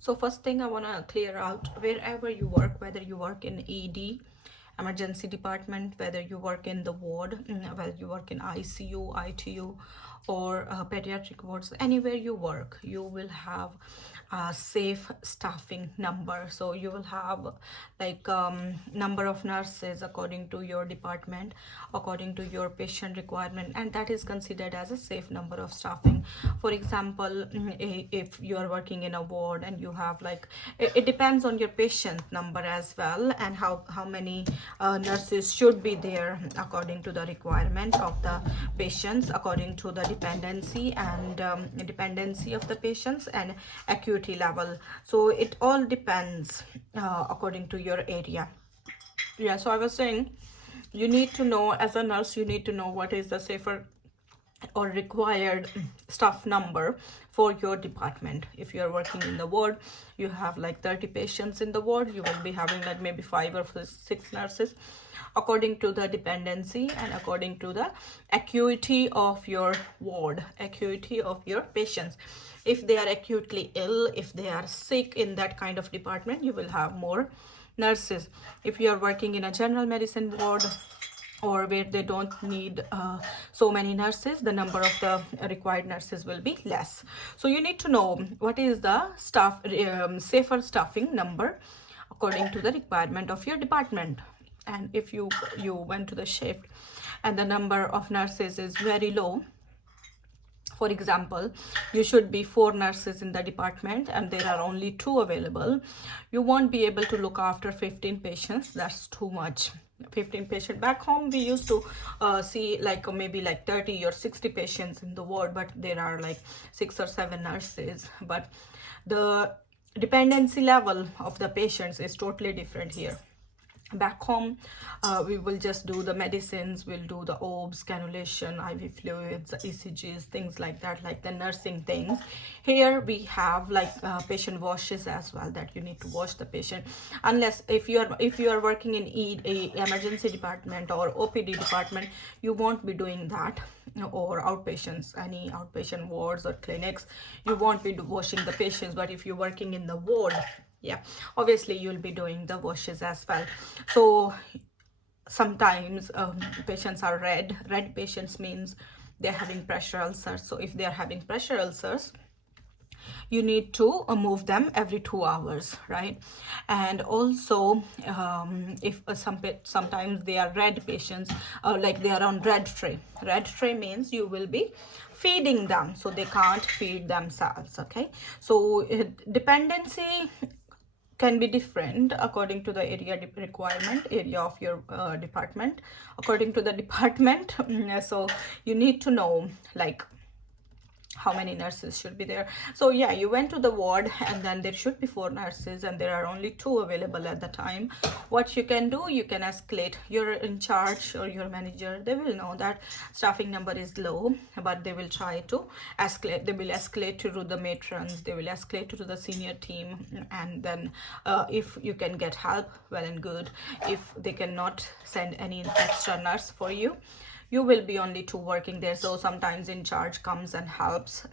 So first thing I want to clear out, wherever you work, whether you work in ED, emergency department, whether you work in the ward, whether you work in ICU, ITU, or pediatric wards, anywhere you work, you will have a safe staffing number. So you will have like number of nurses according to your department, according to your patient requirement, and that is considered as a safe number of staffing. For example, if you are working in a ward and you have like it depends on your patient number as well, and how many nurses should be there according to the requirement of the patients, according to the dependency and dependency of the patients and acuity level. So it all depends according to your area. Yeah, so I was saying, you need to know, as a nurse, you need to know what is the safer or required staff number for your department. If you are working in the ward, you have like 30 patients in the ward, you will be having like maybe 5 or 6 nurses, according to the dependency and according to the acuity of your ward, acuity of your patients. If they are acutely ill, if they are sick in that kind of department, you will have more nurses. If you are working in a general medicine ward, or where they don't need so many nurses, the number of the required nurses will be less. So you need to know what is the staff safer staffing number according to the requirement of your department. And if you went to the shift and the number of nurses is very low, for example, you should be 4 nurses in the department and there are only 2 available, you won't be able to look after 15 patients. That's too much. 15 patient. Back home we used to see like maybe like 30 or 60 patients in the ward, but there are like 6 or 7 nurses. But the dependency level of the patients is totally different here. Back home, we will just do the medicines, we'll do the OBs, cannulation, IV fluids, ECGs, things like that, like the nursing things. Here we have like patient washes as well, that you need to wash the patient. Unless if you are working in emergency department or OPD department, you won't be doing that. Or outpatients, any outpatient wards or clinics, you won't be washing the patients. But if you're working in the ward, yeah, obviously you'll be doing the washes as well. So sometimes patients are red patients means they're having pressure ulcers. So if they're having pressure ulcers, you need to move them every 2 hours, right? And also if sometimes they are red patients, like they are on red tray means you will be feeding them, so they can't feed themselves. Okay, so dependency can be different according to the area requirement, area of your department, according to the department. So you need to know like how many nurses should be there. So yeah, you went to the ward and then there should be 4 nurses and there are only 2 available at the time. What you can do, you can escalate. You're in charge or your manager, they will know that staffing number is low, but they will try to escalate. They will escalate to the matrons, they will escalate to the senior team, and then if you can get help, well and good. If they cannot send any extra nurse for you, you will be only 2 working there. So sometimes in charge comes and helps.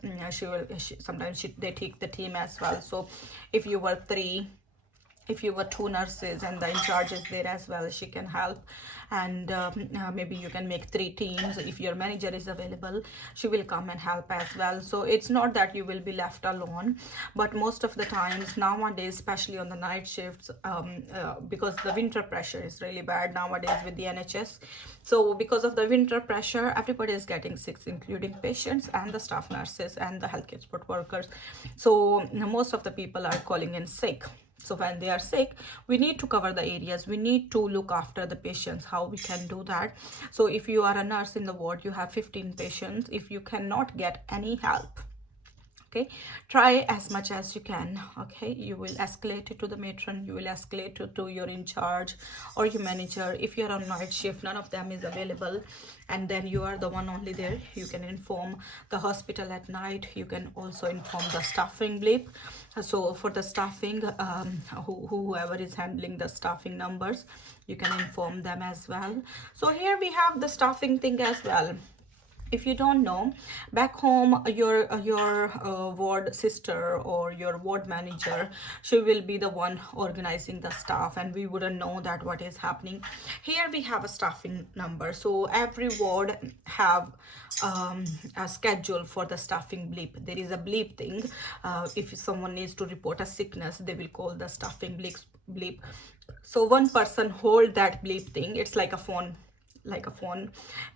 Sometimes they take the team as well. So if you were 3, if you were 2 nurses and the in charge is there as well, she can help. And maybe you can make 3 teams. If your manager is available, she will come and help as well. So it's not that you will be left alone. But most of the times nowadays, especially on the night shifts, because the winter pressure is really bad nowadays with the NHS. So because of the winter pressure, everybody is getting sick, including patients and the staff nurses and the healthcare support workers. So most of the people are calling in sick. So when they are sick, we need to cover the areas, we need to look after the patients. How we can do that? So if you are a nurse in the ward, you have 15 patients. If you cannot get any help, okay, try as much as you can. Okay, you will escalate it to the matron, you will escalate it to your in charge or your manager. If you're on night shift, none of them is available, and then you are the one only there, you can inform the hospital at night. You can also inform the staffing bleep. So for the staffing, whoever is handling the staffing numbers, you can inform them as well. So here we have the staffing thing as well. If you don't know, back home, your ward sister or your ward manager, she will be the one organizing the staff, and we wouldn't know that what is happening. Here we have a staffing number, so every ward have a schedule for the staffing bleep. There is a bleep thing. If someone needs to report a sickness, they will call the staffing bleep. So one person hold that bleep thing. It's like a phone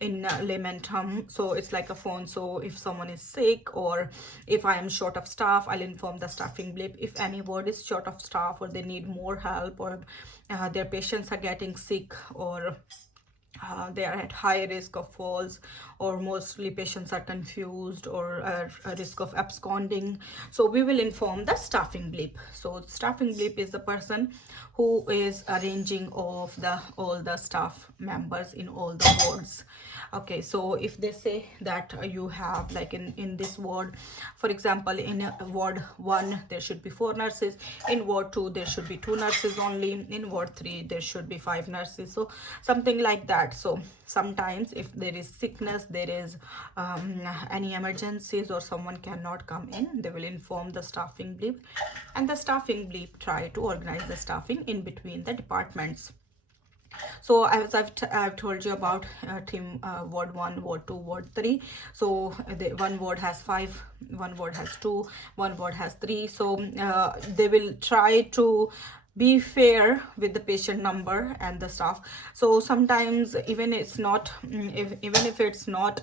in layman term. So it's like a phone. So if someone is sick, or if I am short of staff, I'll inform the staffing bleep. If any ward is short of staff, or they need more help, or their patients are getting sick, or they are at high risk of falls, or mostly patients are confused, or a risk of absconding, so we will inform the staffing bleep. So staffing bleep is the person who is arranging of all the staff members in all the wards. Okay, so if they say that you have, like in this ward, for example, in ward 1 there should be 4 nurses, in ward 2 there should be 2 nurses only, in ward 3 there should be 5 nurses, so something like that. So sometimes if there is sickness, there is any emergencies, or someone cannot come in, they will inform the staffing bleep, and the staffing bleep try to organize the staffing in between the departments. So as I've told you about team ward 1, ward 2, ward 3. So one ward has 5, one ward has 2, one ward has 3. So they will try to be fair with the patient number and the staff. So sometimes even it's not, even if it's not,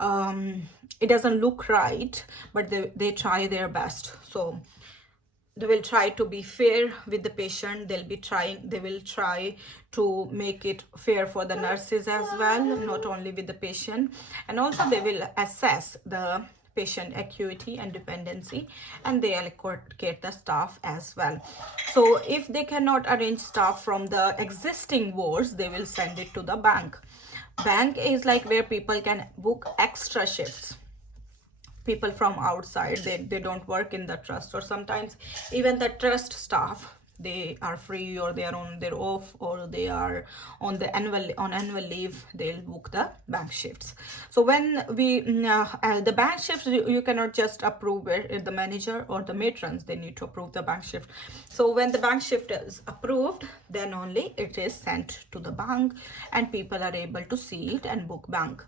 it doesn't look right, but they try their best. So they will try to be fair with the patient. They will try to make it fair for the nurses as well, not only with the patient. And also they will assess the patient acuity and dependency, and they allocate the staff as well. So if they cannot arrange staff from the existing wards, they will send it to the bank. Bank is like where people can book extra shifts. People from outside, they don't work in the trust, or sometimes even the trust staff, they are free, or they are on their off, or they are on the annual leave, they'll book the bank shifts. So when we the bank shifts, you cannot just approve it. The manager or the matrons, they need to approve the bank shift. So when the bank shift is approved, then only it is sent to the bank, and people are able to see it and book bank.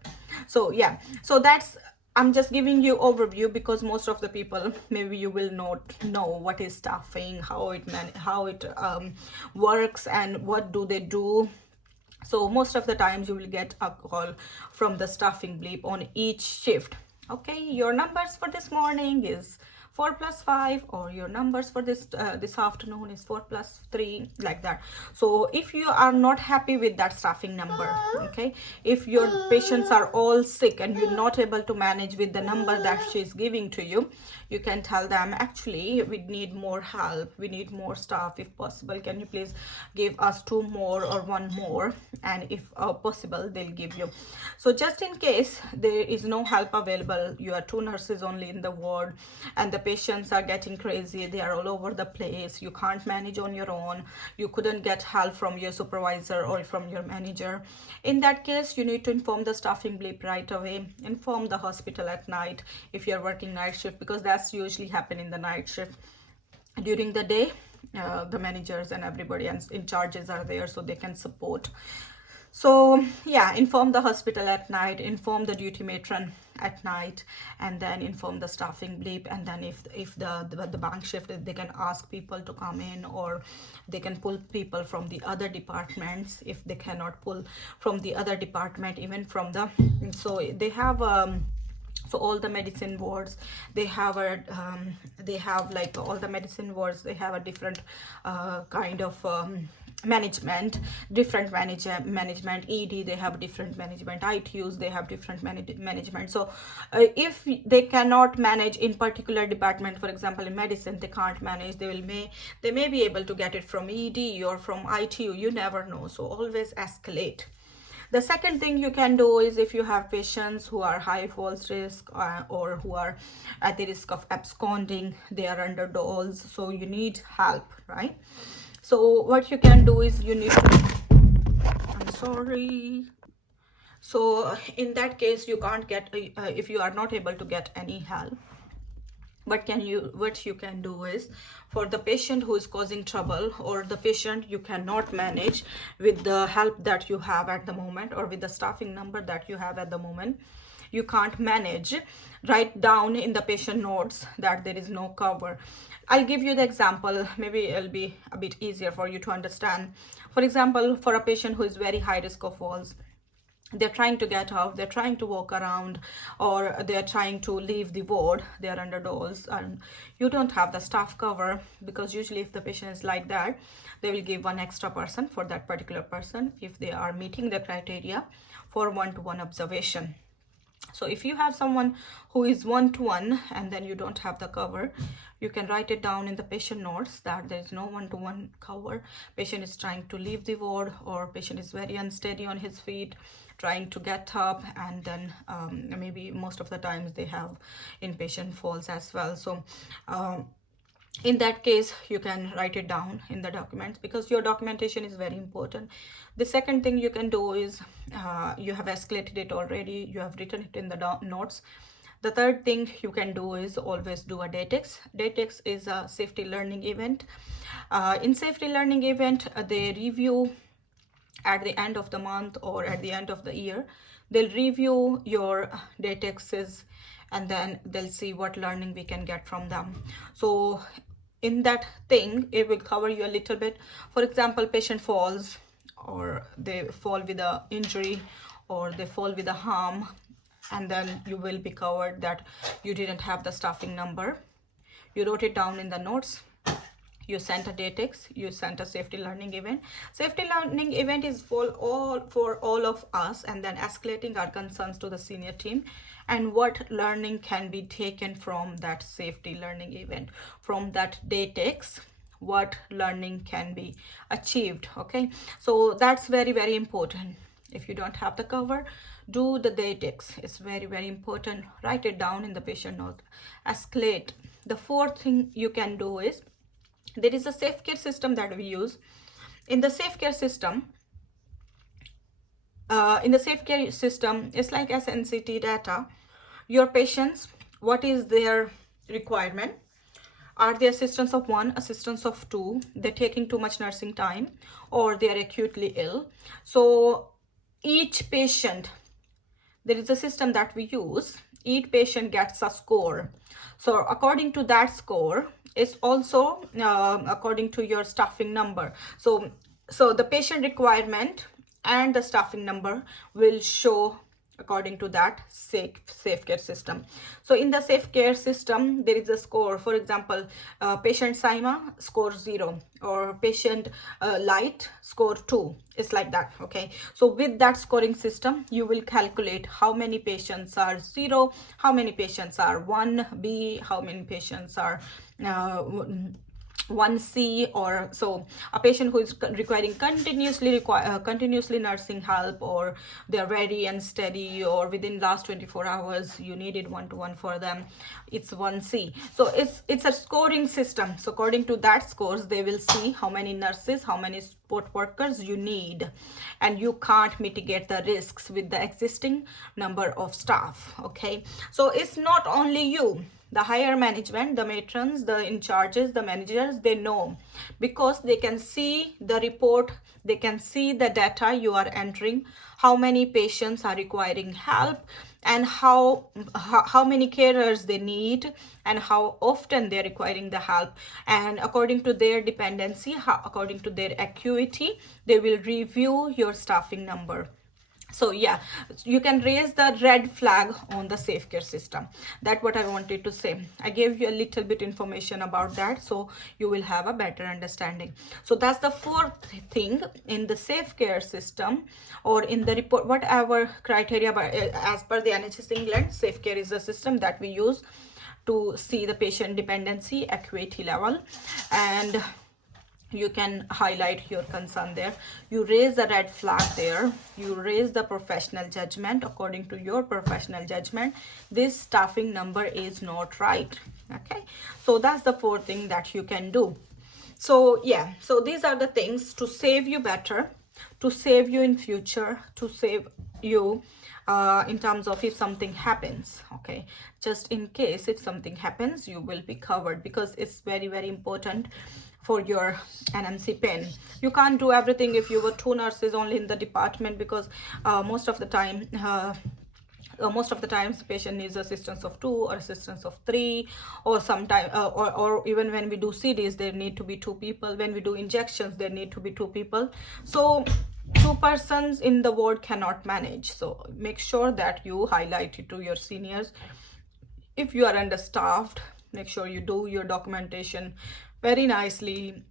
So yeah, so that's, I'm just giving you overview, because most of the people, maybe you will not know what is staffing, how it works, and what do they do. So most of the times you will get a call from the staffing bleep on each shift. Okay, your numbers for this morning is 4 plus 5, or your numbers for this afternoon is 4 plus 3, like that. So if you are not happy with that staffing number, okay, if your patients are all sick and you're not able to manage with the number that she's giving to you, you can tell them, actually we need more help, we need more staff. If possible, can you please give us 2 more or 1 more, and if possible, they'll give you. So just in case there is no help available, you are 2 nurses only in the ward, and the patients are getting crazy, they are all over the place, you can't manage on your own, you couldn't get help from your supervisor or from your manager, in that case you need to inform the staffing bleep right away. Inform the hospital at night if you're working night shift, because that's usually happen in the night shift. During the day, the managers and everybody in charges are there, so they can support. So yeah, inform the hospital at night, inform the duty matron at night, and then inform the staffing bleep. And then if the bank shift, they can ask people to come in, or they can pull people from the other departments if they cannot pull from the other department, even from the, so they have so all the medicine wards, they have like all the medicine wards, they have a different kind of management, different management. ED, they have different management. ITUs, they have different management. So if they cannot manage in particular department, for example in medicine they can't manage, they may be able to get it from ED or from ITU, you never know. So always escalate. The second thing you can do is, if you have patients who are high falls risk, or who are at the risk of absconding, they are under dolls, so you need help, right? So what you can do is, you need to, I'm sorry. So in that case, you can't get, if you are not able to get any help, what you can do is, for the patient who is causing trouble, or the patient you cannot manage with the help that you have at the moment, or with the staffing number that you have at the moment, you can't manage, write down in the patient notes that there is no cover. I'll give you the example, maybe it'll be a bit easier for you to understand. For example, for a patient who is very high risk of falls, they're trying to get out, they're trying to walk around, or they're trying to leave the ward, they're under dose, and you don't have the staff cover, because usually if the patient is like that, they will give one extra person for that particular person if they are meeting the criteria for one-to-one observation. So if you have someone who is one-to-one and then you don't have the cover, you can write it down in the patient notes that there is no one-to-one cover. Patient is trying to leave the ward, or patient is very unsteady on his feet, trying to get up, and then maybe most of the times they have inpatient falls as well. So in that case, you can write it down in the documents, because your documentation is very important. The second thing you can do is, you have escalated it already, you have written it in the notes. The third thing you can do is always do a DATEX. DATEX is a safety learning event. In safety learning event, they review at the end of the month or at the end of the year. They'll review your DATEXs, and then they'll see what learning we can get from them. So in that thing, it will cover you a little bit. For example, patient falls, or they fall with a injury, or they fall with a harm, and then you will be covered that you didn't have the staffing number. You wrote it down in the notes, you sent a DATEX, you sent a safety learning event. Safety learning event is for all of us, and then escalating our concerns to the senior team, and what learning can be taken from that safety learning event, from that DATEX, what learning can be achieved. Okay, so that's very, very important. If you don't have the cover, do the DATEX. It's very, very important. Write it down in the patient note. Escalate. The fourth thing you can do is, there is a safe care system that we use. In the safe care system, it's like SNCT data. Your patients, what is their requirement? Are they assistants of 1, assistants of 2, they're taking too much nursing time, or they are acutely ill? So each patient, there is a system that we use. Each patient gets a score. So according to that score, it's also according to your staffing number. So the patient requirement and the staffing number will show according to that safe care system. So in the safe care system, there is a score. For example, patient Saima score 0, or patient Light score 2. It's like that. Okay, so with that scoring system, you will calculate how many patients are 0, how many patients are 1B, how many patients are 1C, or so a patient who is requiring continuously nursing help, or they're very unsteady, or within last 24 hours you needed one-to-one for them, it's 1C. So it's a scoring system. So according to that scores, they will see how many nurses, how many support workers you need, and you can't mitigate the risks with the existing number of staff. Okay, so it's not only you. The higher management, the matrons, the in charges, the managers, they know, because they can see the report, they can see the data you are entering, how many patients are requiring help, and how many carers they need, and how often they're requiring the help. And according to their dependency, according to their acuity, they will review your staffing number. So yeah, you can raise the red flag on the safe care system. That's what I wanted to say. I gave you a little bit information about that, so you will have a better understanding. So that's the fourth thing in the safe care system, or in the report, whatever criteria, but as per the NHS England, safe care is a system that we use to see the patient dependency, acuity level, and you can highlight your concern there. You raise the red flag there. You raise the professional judgment. According to your professional judgment, this staffing number is not right. Okay, so that's the fourth thing that you can do. So yeah, so these are the things to save you better, to save you in future, to save you in terms of if something happens. Okay, just in case if something happens, you will be covered, because it's very, very important for your NMC pin. You can't do everything if you were 2 nurses only in the department, because most of the times the patient needs assistance of 2 or assistance of 3, or sometimes or even when we do CDs, there need to be 2 people. When we do injections, there need to be 2 people. So 2 persons in the ward cannot manage. So make sure that you highlight it to your seniors. If you are understaffed, make sure you do your documentation very nicely.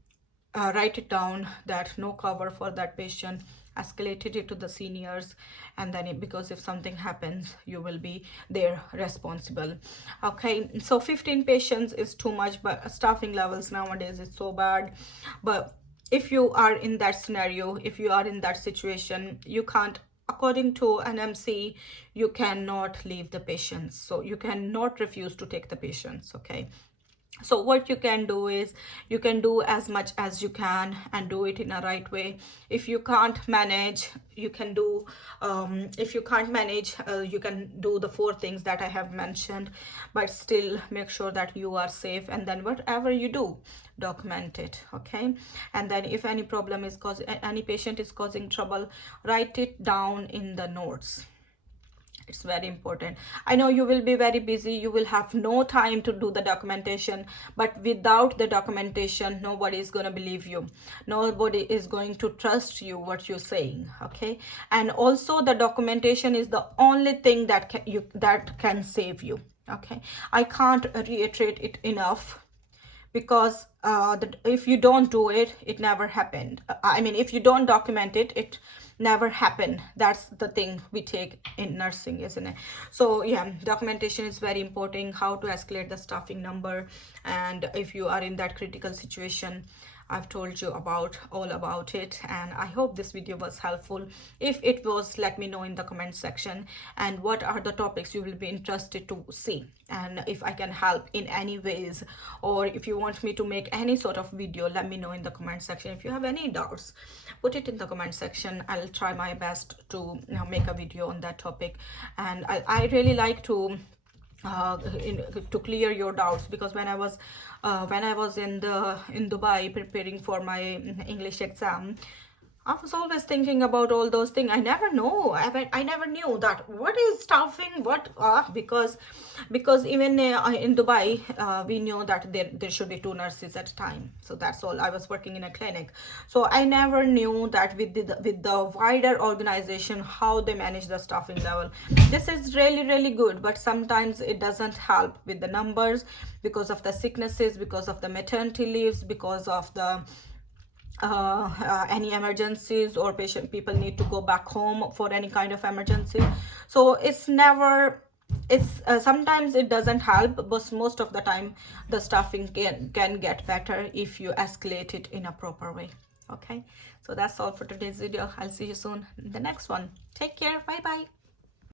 Write it down that no cover for that patient, escalated it to the seniors, and then because if something happens, you will be there responsible. Okay, so 15 patients is too much, but staffing levels nowadays is so bad. But if you are in that scenario, if you are in that situation, you can't, according to NMC, you cannot leave the patients, so you cannot refuse to take the patients. Okay, so what you can do is you can do as much as you can and do it in a right way. If you can't manage, you can do if you can't manage, you can do the 4 things that I have mentioned, but still make sure that you are safe, and then whatever you do, document it. Okay, and then if any problem is causing, any patient is causing trouble, write it down in the notes. It's very important. I know you will be very busy, you will have no time to do the documentation, but without the documentation, nobody is going to believe you, nobody is going to trust you what you're saying. Okay, and also the documentation is the only thing that can save you. Okay, I can't reiterate it enough, because if you don't do it, it never happened. I mean, if you don't document it, it never happened. That's the thing we take in nursing, isn't it? So yeah, documentation is very important. How to escalate the staffing number, and if you are in that critical situation, I've told you all about it, and I hope this video was helpful. If it was, let me know in the comment section, and what are the topics you will be interested to see, and if I can help in any ways, or if you want me to make any sort of video, let me know in the comment section. If you have any doubts, put it in the comment section. I'll try my best to make a video on that topic. And I really like to to clear your doubts, because when I was in Dubai preparing for my English exam, I was always thinking about all those things. I never knew that what is staffing, because even in Dubai, we knew that there should be 2 nurses at a time. So that's all. I was working in a clinic, so I never knew that with the wider organization, how they manage the staffing level. This is really, really good, but sometimes it doesn't help with the numbers, because of the sicknesses, because of the maternity leaves, because of the any emergencies, or people need to go back home for any kind of emergency. So it's sometimes it doesn't help, but most of the time the staffing can get better if you escalate it in a proper way. Okay, so that's all for today's video. I'll see you soon in the next one. Take care. Bye bye.